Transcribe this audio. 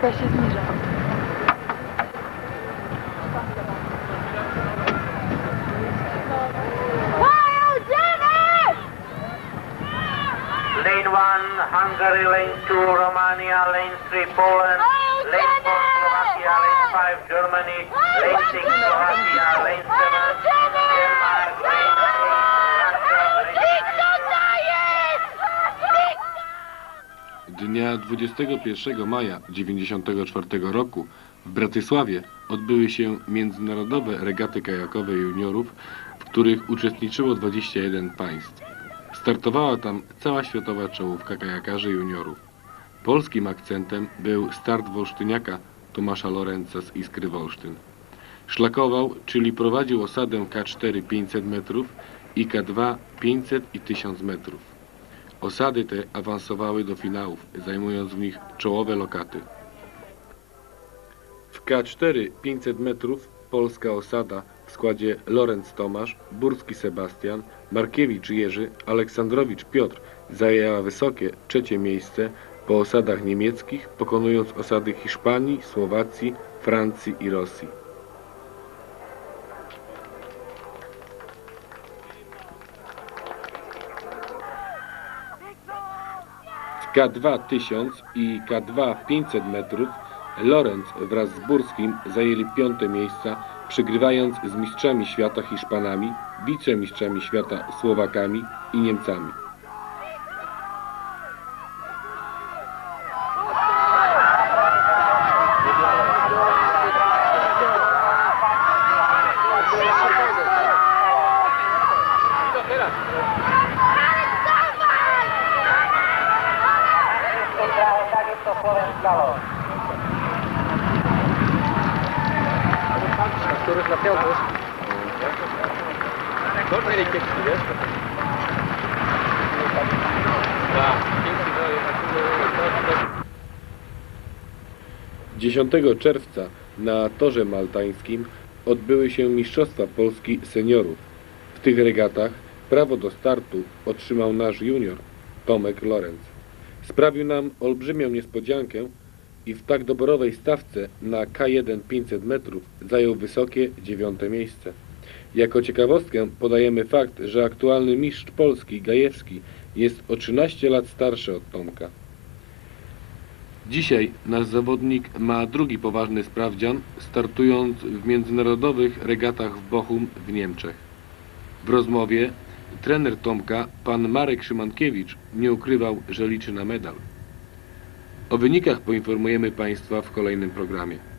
czekaj, się zniża. Lane 1, Hungary, lane 2, Romania, lane 3, Poland, lane 4, Slovakia, lane 5, Germany, lane 6, Slovakia, lane 7, Dnia 21 maja 1994 roku w Bratysławie odbyły się międzynarodowe regaty kajakowe juniorów, w których uczestniczyło 21 państw. Startowała tam cała światowa czołówka kajakarzy juniorów. Polskim akcentem był start Wolsztyniaka Tomasza Lorenza z Iskry Wolsztyn. Szlakował, czyli prowadził osadę K4 500 metrów i K2 500 i 1000 metrów. Osady te awansowały do finałów, zajmując w nich czołowe lokaty. W K4 500 metrów polska osada w składzie Lorenz Tomasz, Burski Sebastian, Markiewicz Jerzy, Aleksandrowicz Piotr zajęła wysokie trzecie miejsce po osadach niemieckich, pokonując osady Hiszpanii, Słowacji, Francji i Rosji. K2 1000 i K2 500 metrów Lorenz wraz z Burskim zajęli piąte miejsca, przegrywając z mistrzami świata Hiszpanami, wicemistrzami świata Słowakami i Niemcami. Tak. 10 czerwca na torze maltańskim odbyły się Mistrzostwa Polski Seniorów. W tych regatach prawo do startu otrzymał nasz junior Tomek Lorenz. Sprawił nam olbrzymią niespodziankę i w tak doborowej stawce na K1 500 metrów zajął wysokie dziewiąte miejsce. Jako ciekawostkę podajemy fakt, że aktualny mistrz Polski Gajewski jest o 13 lat starszy od Tomka. Dzisiaj nasz zawodnik ma drugi poważny sprawdzian, startując w międzynarodowych regatach w Bochum w Niemczech. W rozmowie trener Tomka, pan Marek Szymankiewicz, nie ukrywał, że liczy na medal. O wynikach poinformujemy Państwa w kolejnym programie.